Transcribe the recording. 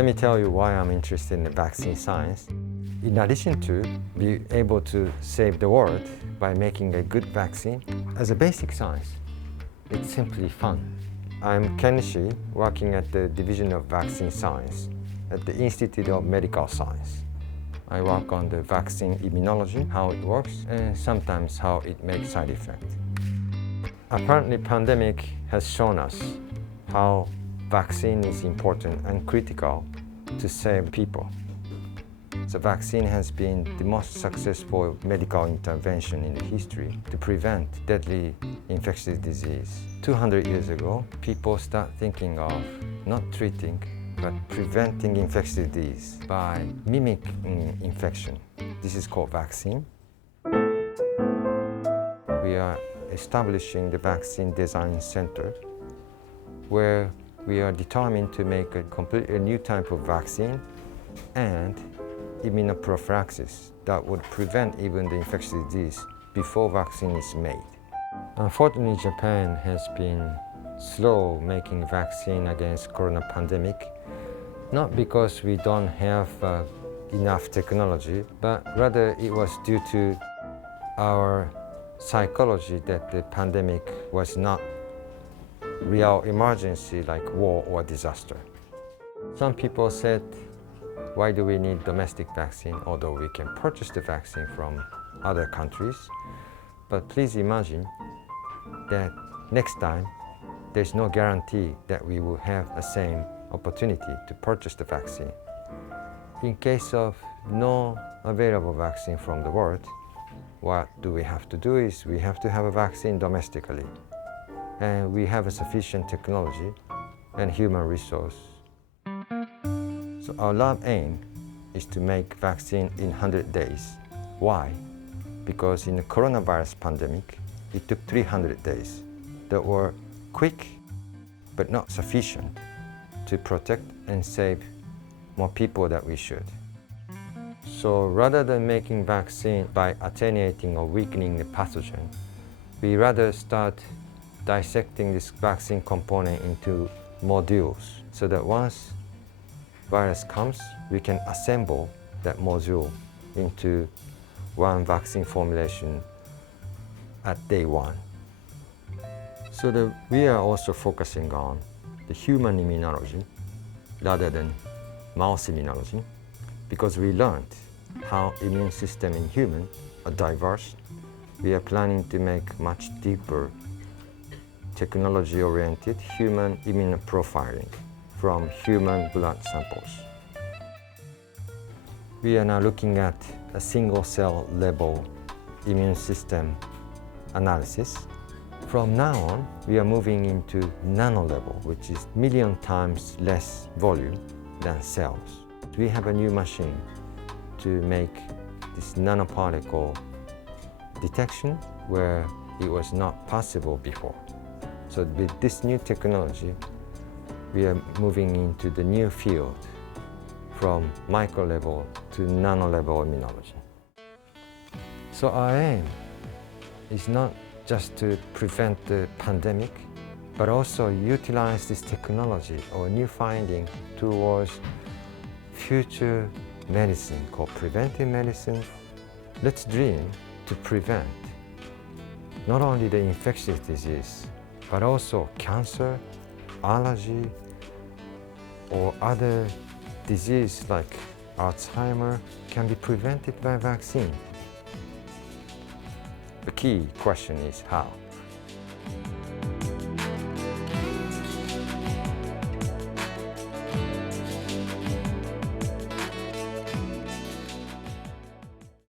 Let me tell you why I'm interested in the vaccine science. In addition to being able to save the world by making a good vaccine, as a basic science, it's simply fun. I'm Ken Shi, working at the Division of Vaccine Science at the Institute of Medical Science. I work on the vaccine immunology, how it works, and sometimes how it makes side effects. Apparently, pandemic has shown us how vaccine is important and critical to save people. The vaccine has been the most successful medical intervention in the history to prevent deadly infectious disease. 200 years ago, people start thinking of not treating, but preventing infectious disease by mimicking infection. This is called vaccine. We are establishing the Vaccine Design Center, where we are determined to make a completely new type of vaccine and immunoprophylaxis that would prevent even the infectious disease before vaccine is made. Unfortunately, Japan has been slow making vaccine against corona pandemic, not because we don't have enough technology, but rather it was due to our psychology that the pandemic was not real emergency like war or disaster. Some people said, why do we need domestic vaccine, although we can purchase the vaccine from other countries? But please imagine that next time, there's no guarantee that we will have the same opportunity to purchase the vaccine. In case of no available vaccine from the world, what do we have to do is we have to have a vaccine domestically. And we have a sufficient technology and human resource. So our lab aim is to make vaccine in 100 days. Why? Because in the coronavirus pandemic, it took 300 days that were quick, but not sufficient to protect and save more people that we should. So rather than making vaccine by attenuating or weakening the pathogen, we rather start dissecting this vaccine component into modules so that once virus comes, we can assemble that module into one vaccine formulation at day one. So we are also focusing on the human immunology rather than mouse immunology, because we learned how immune system in human are diverse. We are planning to make much deeper technology-oriented human immunoprofiling from human blood samples. We are now looking at a single-cell level immune system analysis. From now on, we are moving into nano level, which is million times less volume than cells. We have a new machine to make this nanoparticle detection where it was not possible before. So with this new technology, we are moving into the new field from micro level to nano level immunology. So our aim is not just to prevent the pandemic, but also utilize this technology or new finding towards future medicine called preventive medicine. Let's dream to prevent not only the infectious disease, but also cancer, allergy, or other disease like Alzheimer can be prevented by vaccine. The key question is how.